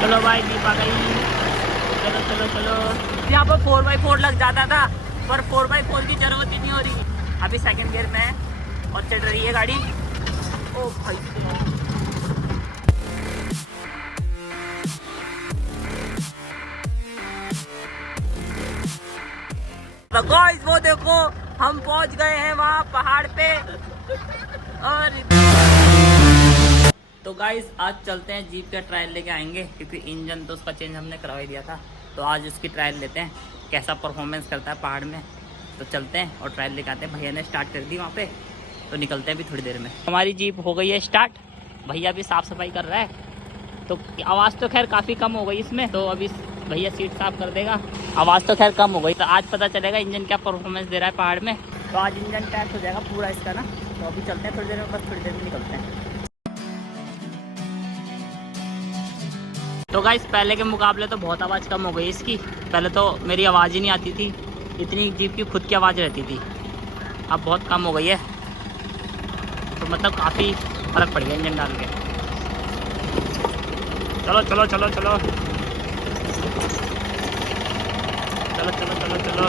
चलो भाई जीप आ गई। चलो चलो चलो। यहाँ पर 4x4 लग जाता था, पर 4x4 की जरूरत ही नहीं हो रही। अभी सेकंड गियर में है और चल रही है गाड़ी। ओ भाई गाइस वो देखो, हम पहुंच गए हैं वहाँ पहाड़ पे। और तो गाइस आज चलते हैं, जीप का ट्रायल लेके आएंगे, क्योंकि इंजन तो उसका चेंज हमने करवा ही दिया था। तो आज उसकी ट्रायल लेते हैं, कैसा परफॉर्मेंस करता है पहाड़ में। तो चलते हैं और ट्रायल लेके आते हैं। भैया ने स्टार्ट कर दी वहाँ पे, तो निकलते हैं अभी थोड़ी देर में। हमारी जीप हो गई है स्टार्ट, भैया भी साफ़ सफाई कर रहा है। तो आवाज़ तो खैर काफ़ी कम हो गई इसमें, तो अभी भैया सीट साफ कर देगा। आवाज़ तो खैर कम हो गई, तो आज पता चलेगा इंजन क्या परफॉर्मेंस दे रहा है पहाड़ में। तो आज इंजन टेस्ट हो जाएगा पूरा इसका ना। तो अभी चलते हैं थोड़ी देर में, बस थोड़ी देर में निकलते हैं। तो गाइस पहले के मुकाबले तो बहुत आवाज़ कम हो गई इसकी। पहले तो मेरी आवाज़ ही नहीं आती थी, इतनी जीप की खुद की आवाज़ रहती थी। अब बहुत कम हो गई है, तो मतलब काफ़ी फ़र्क पड़ गया इंजन डाल के। चलो चलो चलो चलो चलो चलो चलो चलो।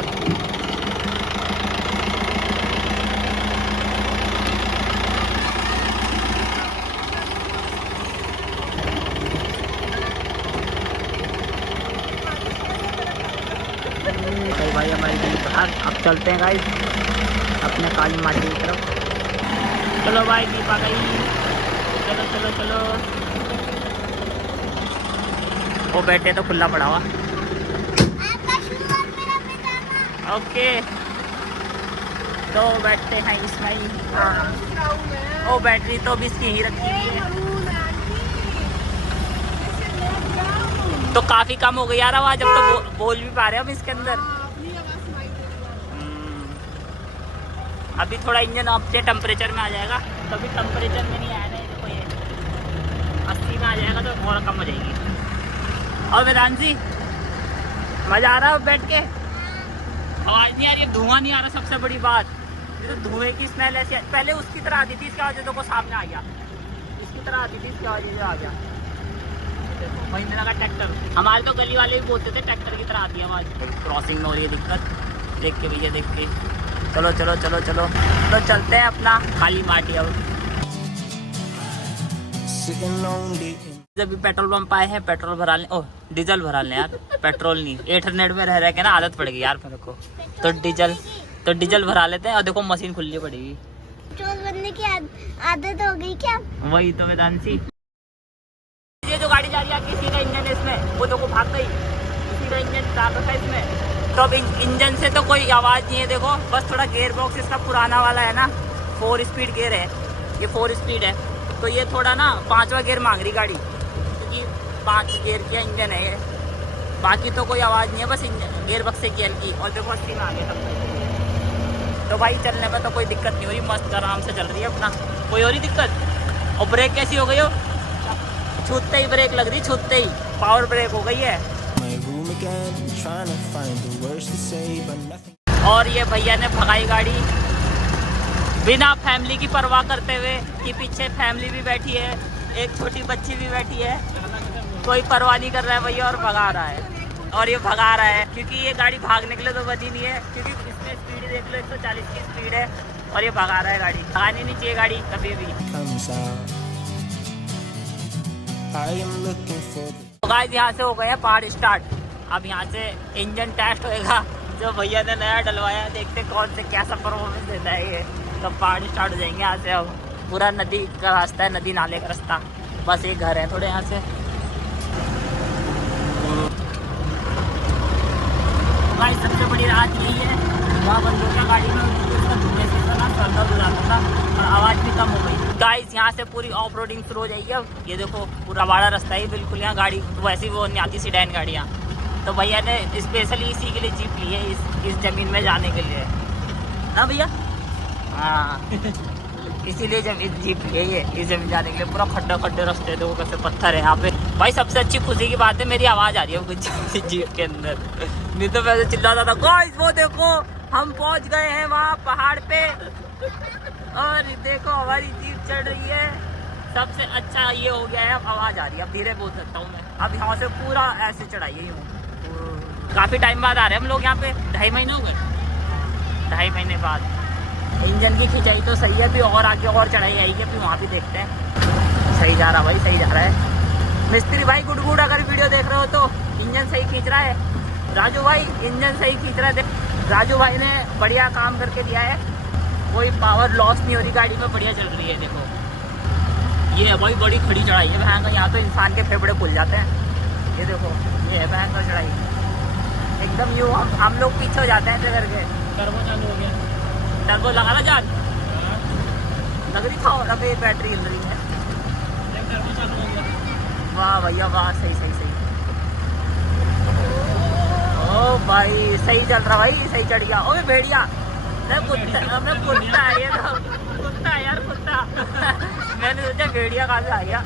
भाई हमारी बाहर, अब चलते हैं गाइस अपने काली माटी की तरफ। चलो भाई जीप आ गई। चलो चलो चलो। वो बैठे तो खुला पड़ा हुआ। ओके तो बैठते हैं इसमें। ओ बैटरी तो अभी इसकी ही रखी हुई है, तो काफ़ी कम हो गई यार आवाज़। अब तो बोल भी पा रहे हैं हम इसके अंदर। अभी थोड़ा इंजन अपने टेम्परेचर में आ जाएगा, तो अभी टेम्परेचर में नहीं आया ना, देखो ये 80 में आ जाएगा तो और कम हो जाएगी। और वेदांशी मज़ा आ रहा है बैठ के? आवाज़ नहीं आ रही, धुआं नहीं आ रहा, सबसे बड़ी बात। ये तो धुएं की स्मेल ऐसी पहले उसकी तरह आती थी, इसकी आवाज़ देखो सामने आ गया। इसकी तरह आती थी, इसकी आवाज़ ये आ गया। वही मेरा का ट्रैक्टर, हमारे तो गली वाले भी बोलते थे ट्रैक्टर की तरह आती है आवाज़। क्रॉसिंग में हो रही है दिक्कत, देख के भैया देख के। चलो चलो चलो चलो, तो चलते हैं अपना खाली माटी। अब जब भी पेट्रोल पंप आए हैं, पेट्रोल भरा लें, ओह डीजल भरा लें यार, पेट्रोल नहीं। इंटरनेट में रह रह के ना आदत पड़ गई यार मेरे को, तो डीजल भरा लेते हैं। और देखो मशीन खुलनी पड़ेगी, पेट्रोल भरने की आदत हो गई क्या? वही तो वेदांशी। ये जो गाड़ी जा रही है किसी का इंजन है इसमें, वो देखो भाग गई, किसी का इंजन चालू है इसमें। तो अब इंजन से तो कोई आवाज़ नहीं है, देखो बस थोड़ा गेयर बॉक्स इसका पुराना वाला है ना, 4 स्पीड गेयर है, ये 4 स्पीड है। तो ये थोड़ा ना 5वां गेयर मांग रही गाड़ी, क्योंकि 5 गेयर का इंजन है ये। बाकी तो कोई आवाज़ नहीं है, बस गेयर बक्से की हल्की। और देखो 80 में आ गया सब। तो भाई चलने में तो कोई दिक्कत नहीं हो रही, मस्त आराम से चल रही है अपना, कोई और ही दिक्कत। और ब्रेक कैसी हो गई हो, छूटते ही ब्रेक लग रही, छूटते ही पावर ब्रेक हो गई है। और ये भैया ने भगाई गाड़ी बिना फैमिली की परवाह करते हुए, कि पीछे फैमिली भी बैठी है, एक छोटी बच्ची भी बैठी है, कोई परवाह नहीं कर रहा है भैया, और भगा रहा है। और ये भगा रहा है क्योंकि ये गाड़ी भागने के लिए तो बची नहीं है, क्योंकि इसमें स्पीड देख लो 140 की स्पीड है, और ये भगा रहा है गाड़ी। भगानी नहीं चाहिए गाड़ी कभी भी। तो गाइस यहाँ से हो गए हैं पहाड़ स्टार्ट। अब यहाँ से इंजन टेस्ट होएगा, जो भैया ने नया डलवाया, देखते कौन से कैसा परफॉर्मेंस देता है ये। तो पहाड़ स्टार्ट हो जाएंगे यहाँ से। अब पूरा नदी का रास्ता है, नदी नाले का रास्ता, बस एक घर है थोड़े यहाँ से। भाई सबसे बड़ी रात यही है, वहाँ बंदों का गाड़ी में उसका धुएं से ना सर्दा बुलाता था, और आवाज़ भी कम हो गई। गाइस यहाँ से पूरी ऑफ रोडिंग शुरू हो जाएगी। अब ये देखो पूरा बड़ा रास्ता है बिल्कुल, यहाँ गाड़ी वैसे वो नहीं आती सीडैन गाड़ियाँ। तो भैया ने स्पेशली इसी के लिए जीप ली है, इस ज़मीन में जाने के लिए ना भैया। हाँ इसीलिए जब इस जीप ली है ये, इस जमीन जाने के लिए। पूरा खड्डे खड्डे रास्ते थे, वो कैसे पत्थर है यहाँ पे। भाई सबसे अच्छी खुशी की बात है, मेरी आवाज़ आ रही है कुछ जीप के अंदर, नहीं तो वैसे चिल्लाता था। गाइस वो देखो, हम पहुँच गए हैं वहाँ पहाड़ पे, और देखो हमारी जीप चढ़ रही है। सबसे अच्छा ये हो गया है, अब आवाज़ आ रही है, अब धीरे बोल सकता हूँ मैं। अब यहाँ से पूरा ऐसे चढ़ाइए यूँ। काफ़ी टाइम बाद आ रहे हैं हम लोग यहाँ पे, 2.5 महीने हो गए, 2.5 महीने बाद। इंजन की खिंचाई तो सही है, अभी और आगे और चढ़ाई आएगी, अभी वहाँ भी देखते हैं। सही जा रहा भाई, सही जा रहा है। मिस्त्री भाई गुड गुड, अगर वीडियो देख रहे हो तो इंजन सही खींच रहा है। राजू भाई इंजन सही खींच रहा है। राजू भाई ने बढ़िया काम करके दिया है, कोई पावर लॉस नहीं हो रही गाड़ी में, बढ़िया चल रही है। देखो ये है भाई बड़ी खड़ी चढ़ाई है भयंकर, यहाँ तो इंसान के फेफड़े खुल जाते हैं। ये देखो ये है भयंकर चढ़ाई, एकदम यूँ हम लोग पीछे हो जाते हैं ऐसे करके। टर्बो चालू हो गया, टर्बो लगा ना जान, लग रही था, अभी बैटरी हिल रही है। टर्बो चालू हो गया। वाह भैया वाह, सही सही सही। ओ भाई सही चल रहा भाई, सही चढ़ गया। ओए भेड़िया, कुत्ता है ये तो, कुत्ता है यार कुत्ता। मैंने सोचा भेड़िया कहाँ से आ गया।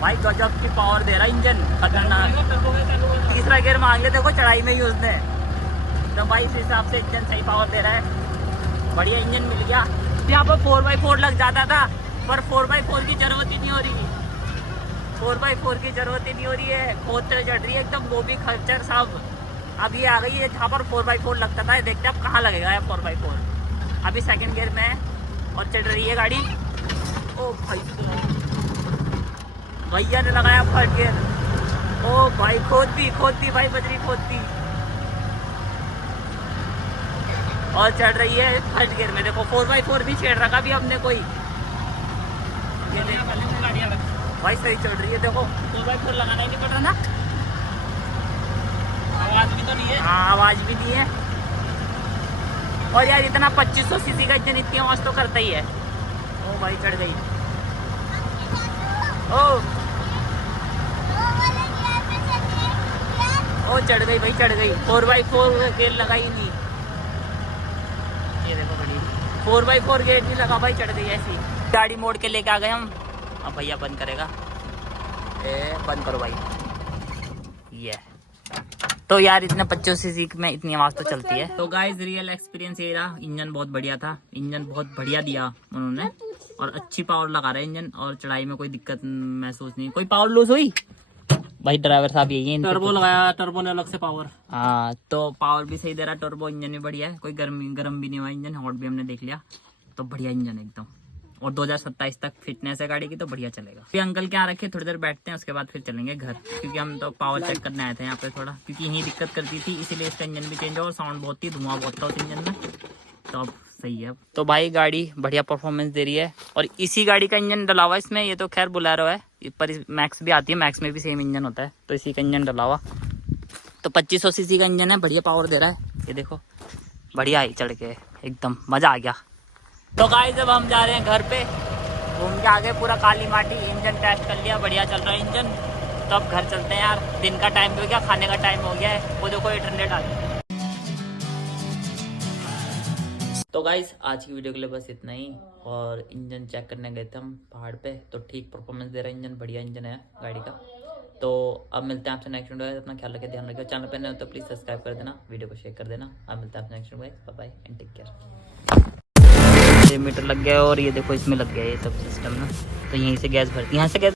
भाई गजब की पावर दे रहा इंजन, खतरनाक। तीसरा गियर मांग ले देखो चढ़ाई में ही उसने, तो भाई इस हिसाब से इंजन सही पावर दे रहा है, बढ़िया इंजन मिल गया। यहाँ पर 4x4 लग जाता था, पर 4x4 की जरूरत ही नहीं हो रही, 4x4 की जरूरत ही नहीं हो रही है। खोदते चढ़ रही है एकदम, वो भी खच्चर सब। अब ये आ गई है जहाँ पर 4x4 लगता था, देखते अब कहाँ लगेगा यार 4x4। अभी सेकंड गियर में है और चढ़ रही है गाड़ी। ओ भाई भैया ने लगाया फर्स्ट गियर। ओ भाई खोद दी भाई, बजरी खोद दी और चढ़ रही है फर्स्ट गियर में। देखो 4x4 भी छेड़ रखा भी हमने कोई, ये देखो भाई सही चढ़ रही है। देखो 4x4 लगाना ही नहीं पड़ रहा ना, आवाज भी तो नहीं है। हाँ आवाज भी नहीं है। और यार इतना 2500 सीसी का इंजन इतनी आवाज तो करता ही है। ओ भाई चढ़ गई, ओ चढ़ गई भाई, चढ़ गई। 4x4 गेट लगाई नहीं, ये देखो बड़ी 4x4 गेट नहीं लगा भाई, चढ़ गई ऐसी। गाड़ी मोड़ के लेके आ गए हम। अब भैया बंद करेगा, बंद करो भाई। ये तो यार इतने 25 सीसी में इतनी आवाज तो चलती है। तो गाइस रियल एक्सपीरियंस ये रहा, इंजन बहुत बढ़िया था, इंजन बहुत बढ़िया दिया उन्होंने, और अच्छी पावर लगा रहे हैं इंजन, और चढ़ाई में कोई दिक्कत महसूस नहीं। कोई पावर लूज हुई भाई? ड्राइवर साहब यही है, टर्बो लगाया, टर्बो ने अलग से पावर। हाँ तो पावर भी सही दे रहा, टर्बो इंजन भी बढ़िया है, कोई गर्म भी नहीं हुआ इंजन, हॉट भी हमने देख लिया, तो बढ़िया इंजन एकदम। और 2027 तक फिटनेस है गाड़ी की, तो बढ़िया चलेगा। फिर अंकल के यहाँ रखे, थोड़ी देर बैठते हैं, उसके बाद फिर चलेंगे घर, क्योंकि हम तो पावर चेक करने आए थे यहाँ पे थोड़ा, क्योंकि यही दिक्कत करती थी, इसीलिए इसका इंजन भी चेंज हुआ, और साउंड बहुत थी, धुआं बहुत था उस इंजन में, तो अब सही है। तो भाई गाड़ी बढ़िया परफॉर्मेंस दे रही है, और इसी गाड़ी का इंजन डला हुआ इसमें, ये तो खैर बोलेरो है, पर मैक्स भी आती है, मैक्स में भी सेम इंजन होता है, तो इसी का इंजन डला हुआ। तो 2500 सीसी का इंजन है, बढ़िया पावर दे रहा है, ये देखो बढ़िया ही चढ़ के एकदम मजा आ गया। तो गाइस अब हम जा रहे हैं घर पे, घूम के आगे पूरा काली माटी, इंजन टेस्ट कर लिया, बढ़िया चल रहा है इंजन। तो अब घर चलते हैं यार, दिन का टाइम भी हो गया, खाने का टाइम हो गया है, वो देखो 800 आ गया। तो गाइस आज की वीडियो के लिए बस इतना ही, और इंजन चेक करने गए थे हम पहाड़ पे, तो ठीक परफॉर्मेंस दे रहा है इंजन, बढ़िया इंजन है गाड़ी का। तो अब मिलते हैं आपसे नेक्स्ट वीडियो, अपना ख्याल रखें, ध्यान रखें, चैनल पे नए हो तो प्लीज़ सब्सक्राइब कर देना, वीडियो को शेयर कर देना। अब मिलते हैं आपसे next video, bye bye and take care. Metre लग गया, और ये देखो इसमें लग गया ये सब सिस्टम ना, तो यहीं से गैस भरती, यहाँ से गैस